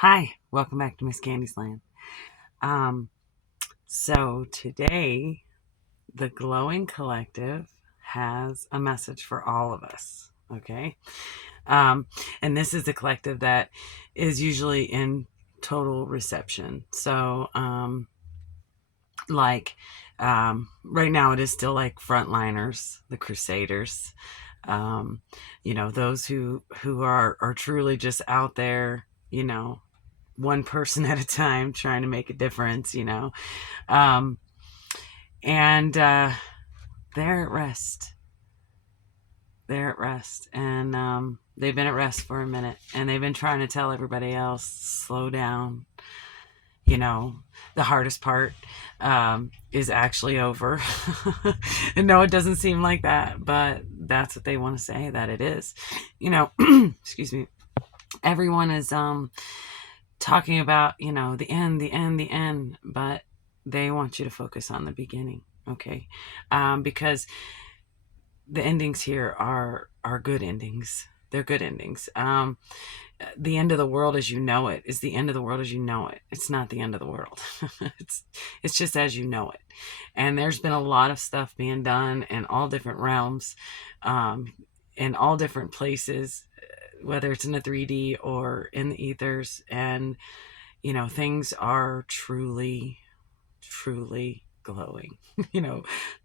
Hi, welcome back to Miss Candy's Land. Um, so today, the Glowing Collective has a message for all of us. Okay, um, and this is the collective that is usually in total reception. So, like, right now, it is still like frontliners, the Crusaders. Um, those who are truly just out there. One person at a time trying to make a difference. Um, and they're at rest. They're at rest. And they've been at rest for a minute. And they've been trying to tell everybody else, slow down. The hardest part is actually over. And no, it doesn't seem like that. But that's what they want to say that it is. Excuse me. Everyone is talking about, the end, the end, the end, but they want you to focus on the beginning, okay? Because the endings here are good endings. They're good endings. The end of the world as you know it is the end of the world as you know it. It's not the end of the world. it's just as you know it. And there's been a lot of stuff being done in all different realms, in all different places, whether it's in the 3D or in the ethers. And things are truly, truly glowing,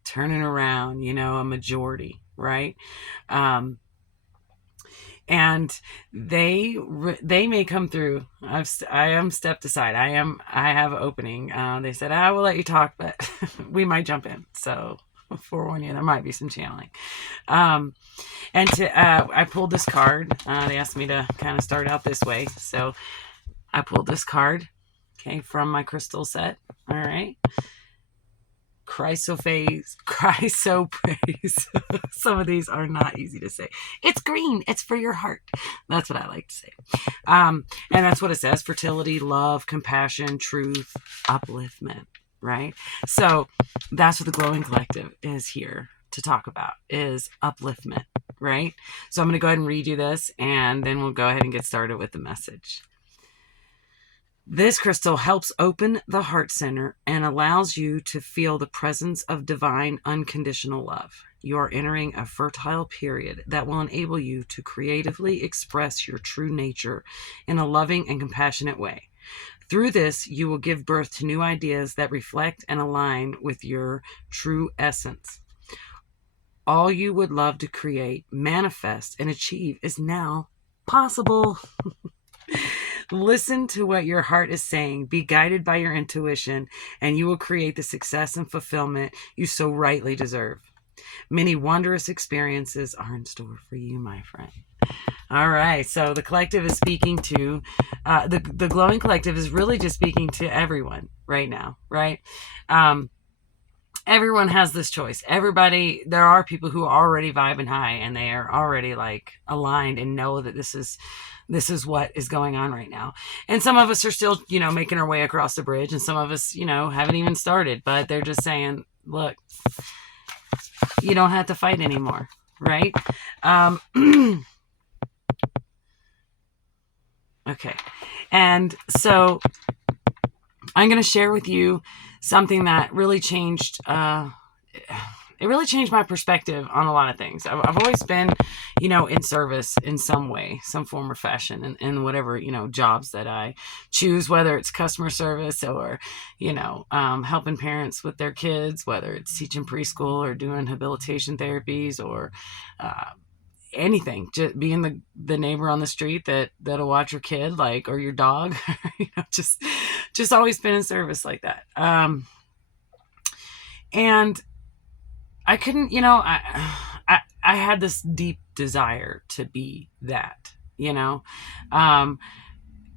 turning around, a majority, right? Um, and they may come through. I am stepped aside. I have opening. They said I will let you talk, but we might jump in. So forewarn you, there might be some channeling. Um, and I pulled this card. They asked me to kind of start out this way, so I pulled this card, okay, from my crystal set. All right. Chrysoprase. Some of these are not easy to say. It's green. It's for your heart. That's what I like to say. And that's what it says: fertility, love, compassion, truth, upliftment. Right. So that's what the Glowing Collective is here to talk about: is upliftment. Right. So I'm going to go ahead and read you this, and then we'll go ahead and get started with the message. This crystal helps open the heart center and allows you to feel the presence of divine unconditional love. You are entering a fertile period that will enable you to creatively express your true nature in a loving and compassionate way. Through this, you will give birth to new ideas that reflect and align with your true essence. All you would love to create, manifest, and achieve is now possible. Listen to what your heart is saying. Be guided by your intuition, and you will create the success and fulfillment you so rightly deserve. Many wondrous experiences are in store for you, my friend. All right. So the collective is speaking to, the Glowing Collective is really just speaking to everyone right now, right? Everyone has this choice. There are people who are already vibing high and they are already like aligned and know that this is what is going on right now. And some of us are still, making our way across the bridge, and some of us, haven't even started, but they're just saying, look, you don't have to fight anymore. Right. Okay. And so I'm going to share with you something that really changed, it really changed my perspective on a lot of things. I've always been, in service in some way, some form or fashion, in whatever, jobs that I choose, whether it's customer service or, helping parents with their kids, whether it's teaching preschool or doing habilitation therapies or, anything, just being the neighbor on the street that'll watch your kid, like, or your dog, just always been in service like that. And I couldn't, I had this deep desire to be that,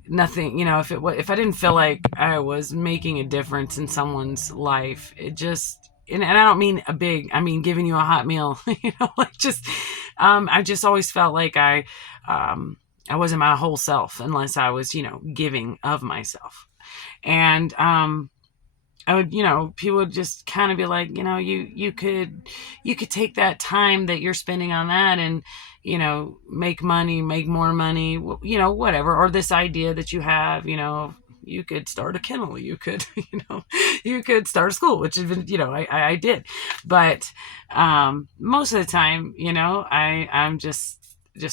nothing, if I didn't feel like I was making a difference in someone's life, it just, and I don't mean I mean giving you a hot meal, I just always felt like I wasn't my whole self unless I was, giving of myself. And I would, people would just kind of be like, you could take that time that you're spending on that and, make money, make more money, whatever. Or this idea that you have, you could start a kennel, you could, you could start a school, which is, I did. But most of the time, I'm just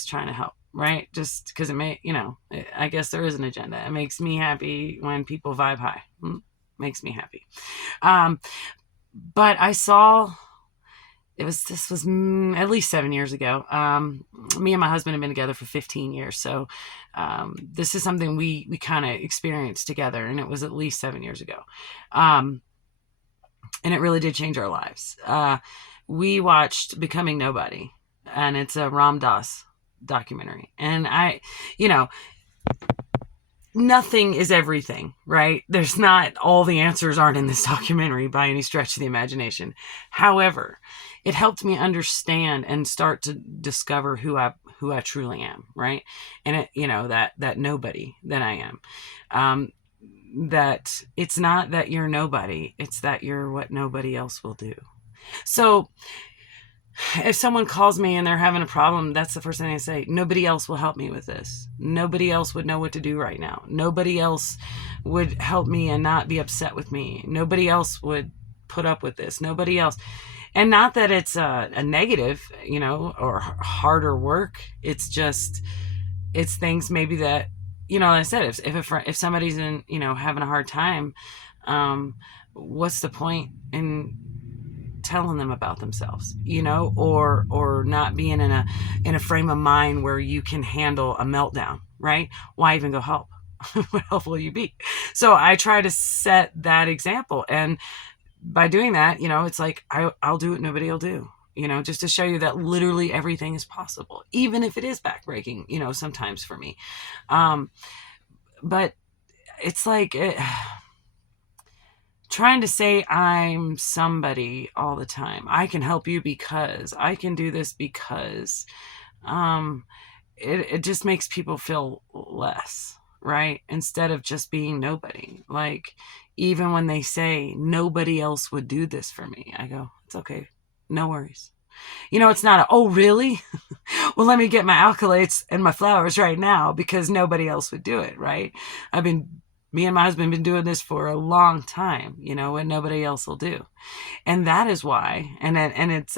trying to help, right? Just because I guess there is an agenda. It makes me happy when people vibe high. Makes me happy. But I saw this was at least 7 years ago. Me and my husband have been together for 15 years. So this is something we kind of experienced together, and it was at least 7 years ago. And it really did change our lives. We watched Becoming Nobody, and it's a Ram Dass documentary. And nothing is everything, right? There's not, all the answers aren't in this documentary by any stretch of the imagination. However, it helped me understand and start to discover who I truly am, right? And that nobody that I am. That it's not that you're nobody, it's that you're what nobody else will do. So if someone calls me and they're having a problem, that's the first thing I say. Nobody else will help me with this. Nobody else would know what to do right now. Nobody else would help me and not be upset with me. Nobody else would put up with this. Nobody else. And not that it's a negative, or harder work. It's just, it's things maybe that, like I said, if somebody's in, having a hard time, what's the point in telling them about themselves, or not being in a frame of mind where you can handle a meltdown, right? Why even go help? What help will you be? So I try to set that example, and by doing that, it's like I'll do what nobody will do, just to show you that literally everything is possible, even if it is backbreaking, sometimes for me. But it's like trying to say I'm somebody all the time. I can help you because I can do this because it just makes people feel less, right? Instead of just being nobody. Like, even when they say nobody else would do this for me, I go, it's okay. No worries. It's not oh, really? Well, let me get my alkalates and my flowers right now because nobody else would do it, right? Me and my husband have been doing this for a long time, what nobody else will do. And that is why, and it's,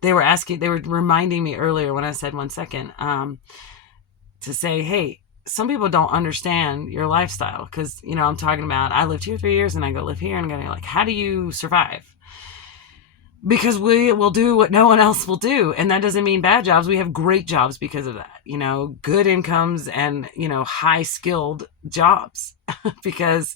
they were reminding me earlier when I said 1 second, to say, hey, some people don't understand your lifestyle. Cause I'm talking about, I lived here 3 years and I go live here, and I'm going like, how do you survive? Because we will do what no one else will do. And that doesn't mean bad jobs. We have great jobs because of that, good incomes and, high skilled jobs because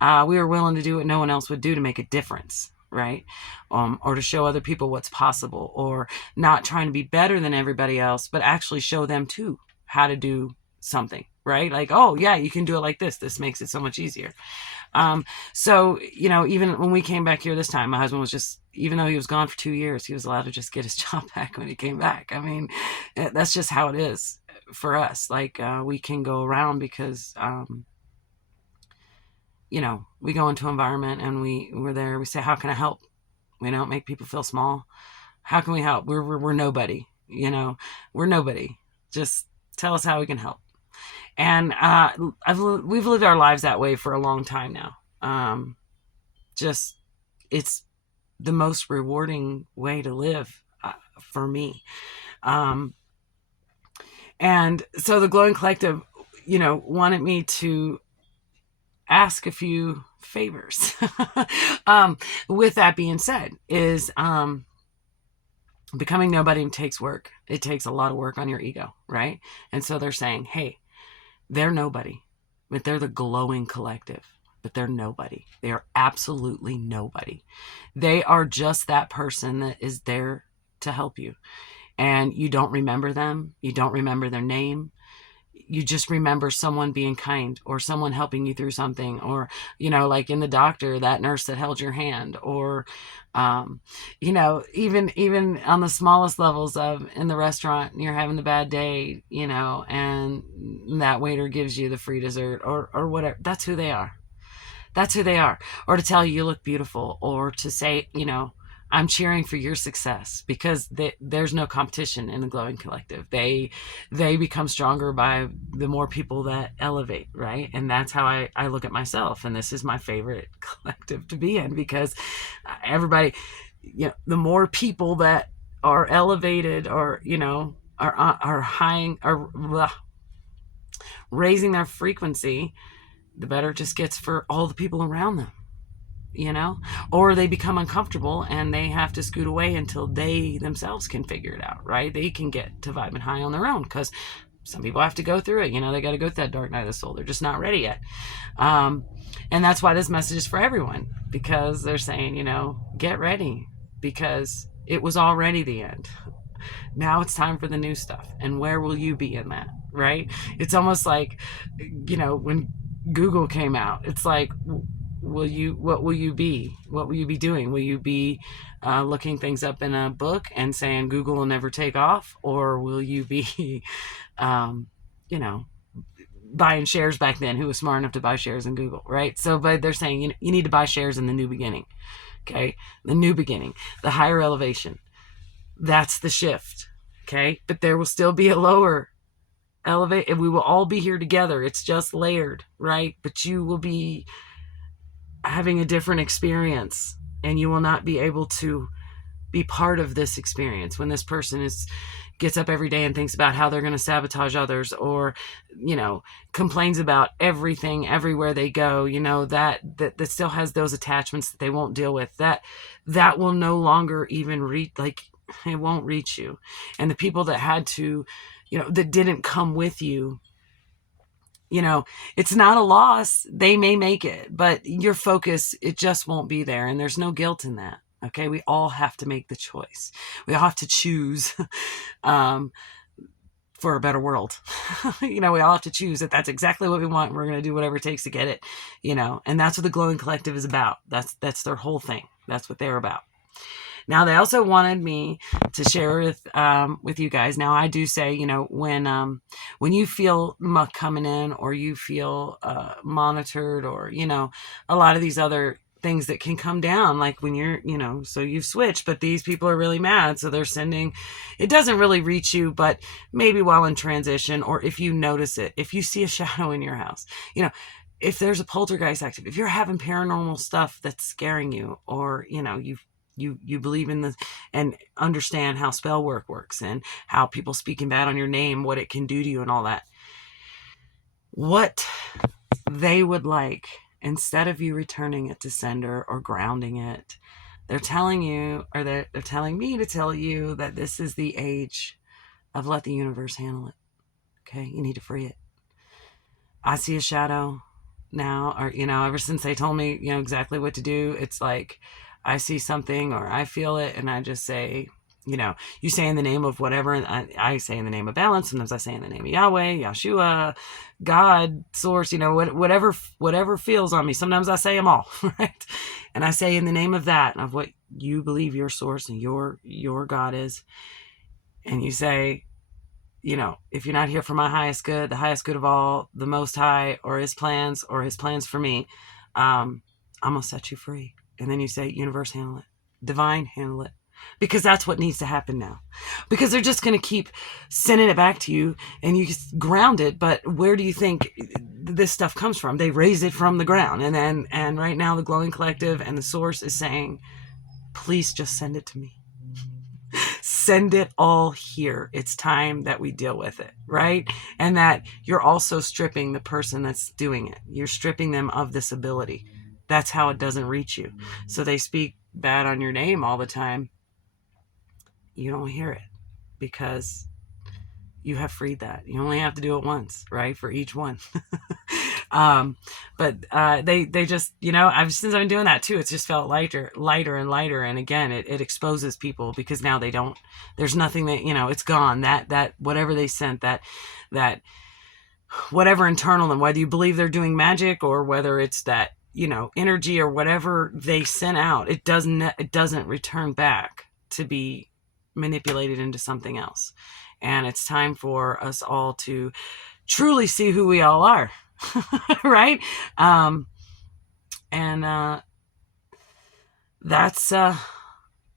we were willing to do what no one else would do to make a difference, right? Or to show other people what's possible, or not trying to be better than everybody else, but actually show them too how to do something, right? Like, oh yeah, you can do it like this. This makes it so much easier. So, even when we came back here this time, my husband was just, even though he was gone for 2 years, he was allowed to just get his job back when he came back. I mean, that's just how it is for us. Like, we can go around because, we go into an environment and we're there, we say, how can I help? We don't make people feel small. How can we help? We're nobody, we're nobody. Just tell us how we can help. And we've lived our lives that way for a long time now. It's the most rewarding way to live for me. And so the Glowing Collective, wanted me to ask a few favors. With that being said, is becoming nobody takes work. It takes a lot of work on your ego, right? And so they're saying, hey, they're nobody, but they're the Glowing Collective, but they're nobody. They are absolutely nobody. They are just that person that is there to help you. And you don't remember them. You don't remember their name. You just remember someone being kind, or someone helping you through something, or, like in The Doctor, that nurse that held your hand, or, even on the smallest levels of in the restaurant, you're having a bad day, and that waiter gives you the free dessert or whatever. That's who they are. That's who they are. Or to tell you you look beautiful, or to say, I'm cheering for your success, because there's no competition in the Glowing Collective. They become stronger by the more people that elevate, right? And that's how I look at myself. And this is my favorite collective to be in, because everybody, the more people that are elevated, or are high, are raising their frequency, the better it just gets for all the people around them, or they become uncomfortable and they have to scoot away until they themselves can figure it out, right? They can get to vibing high on their own, because some people have to go through it. They got to go through that dark night of the soul. They're just not ready yet. And that's why this message is for everyone, because they're saying, get ready, because it was already the end. Now it's time for the new stuff. And where will you be in that, right? It's almost like, when Google came out, it's like, what will you be? What will you be doing? Will you be looking things up in a book and saying Google will never take off? Or will you be, buying shares back then? Who was smart enough to buy shares in Google, right? So, but they're saying, you need to buy shares in the new beginning. Okay. The new beginning, the higher elevation. That's the shift. Okay. But there will still be a lower elevate, and we will all be here together. It's just layered, right? But you will be having a different experience, and you will not be able to be part of this experience when this person gets up every day and thinks about how they're going to sabotage others, or complains about everything everywhere they go, that still has those attachments that they won't deal with, that will no longer even reach, like, it won't reach you. And the people that had to, that didn't come with you, it's not a loss. They may make it, but your focus, it just won't be there. And there's no guilt in that. Okay. We all have to make the choice. We all have to choose, for a better world. We all have to choose that that's exactly what we want. We're going to do whatever it takes to get it, and that's what the Glowing Collective is about. That's their whole thing. That's what they're about. Now, they also wanted me to share with you guys. Now, I do say, when you feel muck coming in, or you feel monitored, or, a lot of these other things that can come down, like when you're, so you've switched, but these people are really mad. So they're sending, it doesn't really reach you, but maybe while in transition, or if you notice it, if you see a shadow in your house, if there's a poltergeist active, if you're having paranormal stuff that's scaring you, or, you believe in the, and understand how spell work works, and how people speaking bad on your name, what it can do to you and all that. What they would like, instead of you returning it to sender or grounding it, they're telling you, or they're telling me to tell you, that this is the age of let the universe handle it. Okay. You need to free it. I see a shadow now, or, ever since they told me, exactly what to do, it's like, I see something, or I feel it, and I just say, you say in the name of whatever, and I say in the name of balance. Sometimes I say in the name of Yahweh, Yeshua, God, source, whatever feels on me. Sometimes I say them all, right? And I say in the name of that, of what you believe your source and your God is. And you say, if you're not here for my highest good, the highest good of all, the Most High, or his plans for me, I'm going to set you free. And then you say, universe, handle it. Divine, handle it. Because that's what needs to happen now. Because they're just going to keep sending it back to you, and you ground it. But where do you think this stuff comes from? They raise it from the ground. And right now the Glowing Collective and the source is saying, please just send it to me. Send it all here. It's time that we deal with it, right? And that you're also stripping the person that's doing it. You're stripping them of this ability. That's how it doesn't reach you. So they speak bad on your name all the time. You don't hear it, because you have freed that. You only have to do it once, right? For each one. But they just, since I've been doing that too, it's just felt lighter and lighter. And again, it exposes people, because now there's nothing that, it's gone. That whatever they sent, that whatever internal, and whether you believe they're doing magic, or whether it's that, energy, or whatever they sent out, it doesn't return back to be manipulated into something else. And it's time for us all to truly see who we all are. Right? And that's uh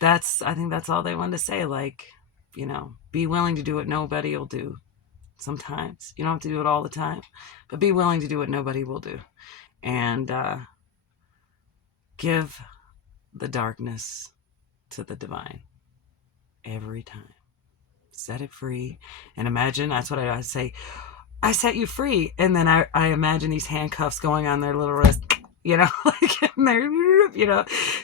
I think that's all they wanted to say. Like, be willing to do what nobody will do. Sometimes you don't have to do it all the time, but be willing to do what nobody will do, and give the darkness to the divine every time. Set it free. And imagine, that's what I say, I set you free. And then I imagine these handcuffs going on their little wrist, like, and they're,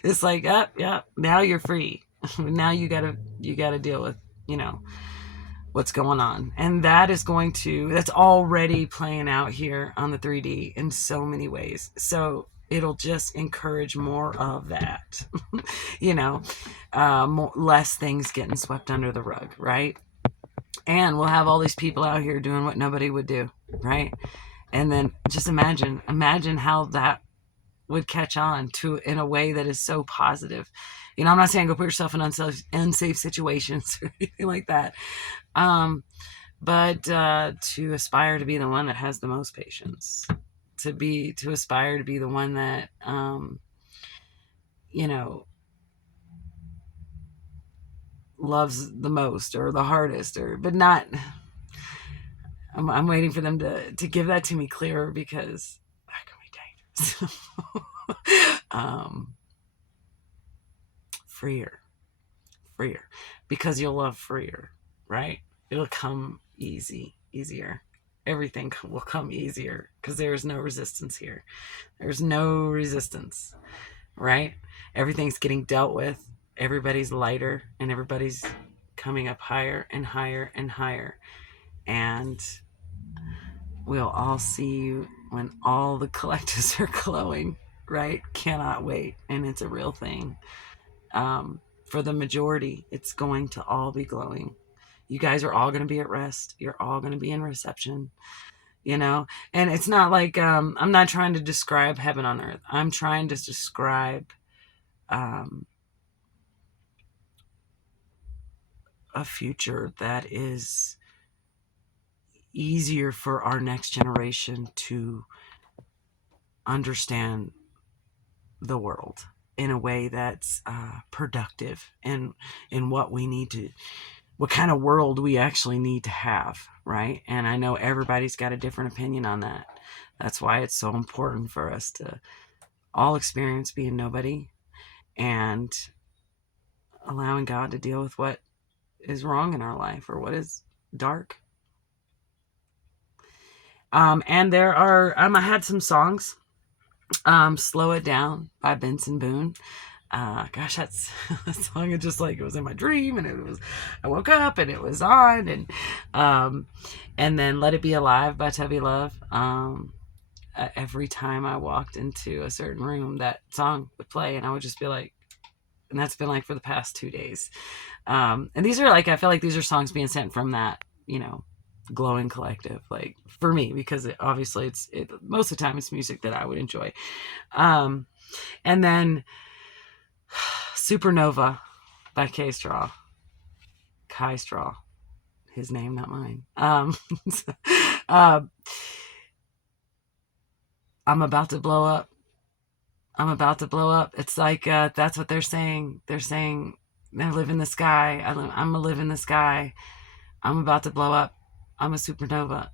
it's like, yeah, now you're free. Now you gotta deal with, what's going on. And that's already playing out here on the 3D in so many ways. So it'll just encourage more of that, less things getting swept under the rug, right? And we'll have all these people out here doing what nobody would do, right? And then just imagine how that would catch on in a way that is so positive. I'm not saying go put yourself in unsafe situations or anything like that. But to aspire to be the one that has the most patience, to aspire to be the one that, loves the most or the hardest, but not. I'm waiting for them to give that to me clearer, because that can be dangerous. Freer, because you'll love freer, right? It'll come easier. Everything will come easier because there's no resistance here. There's no resistance, right? Everything's getting dealt with. Everybody's lighter, and everybody's coming up higher and higher and higher. And we'll all see you when all the collectives are glowing, right? Cannot wait. And it's a real thing. For the majority, it's going to all be glowing. You guys are all going to be at rest. You're all going to be in reception, and it's not like, I'm not trying to describe heaven on earth. I'm trying to describe a future that is easier for our next generation to understand the world in a way that's productive, and in what kind of world we actually need to have, right? And I know everybody's got a different opinion on that. That's why it's so important for us to all experience being nobody, and allowing God to deal with what is wrong in our life or what is dark. And there are, I had some songs. Slow It Down by Benson Boone. Gosh, that's a song. It just, like, it was in my dream, and I woke up and it was on, and then Let It Be Alive by Tubby Love. Every time I walked into a certain room, that song would play, and I would just be like, and that's been like for the past 2 days. And these are, like, I feel like these are songs being sent from that, glowing collective, like, for me, because obviously most of the time it's music that I would enjoy. And then Supernova by Kai Straw, his name, not mine. I'm about to blow up. It's like, that's what they're saying. They're saying, I live in the sky. I'm gonna live in the sky. I'm about to blow up. I'm a supernova.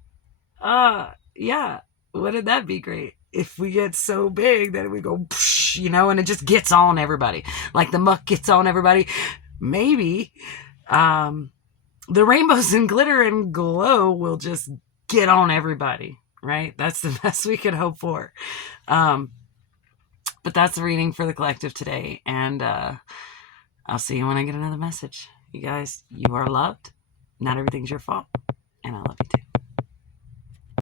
Yeah. Wouldn't that be great if we get so big that we go, and it just gets on everybody, like the muck gets on everybody. Maybe the rainbows and glitter and glow will just get on everybody, right? That's the best we could hope for. But that's the reading for the collective today, and I'll see you when I get another message. You guys, you are loved. Not everything's your fault, and I love you too.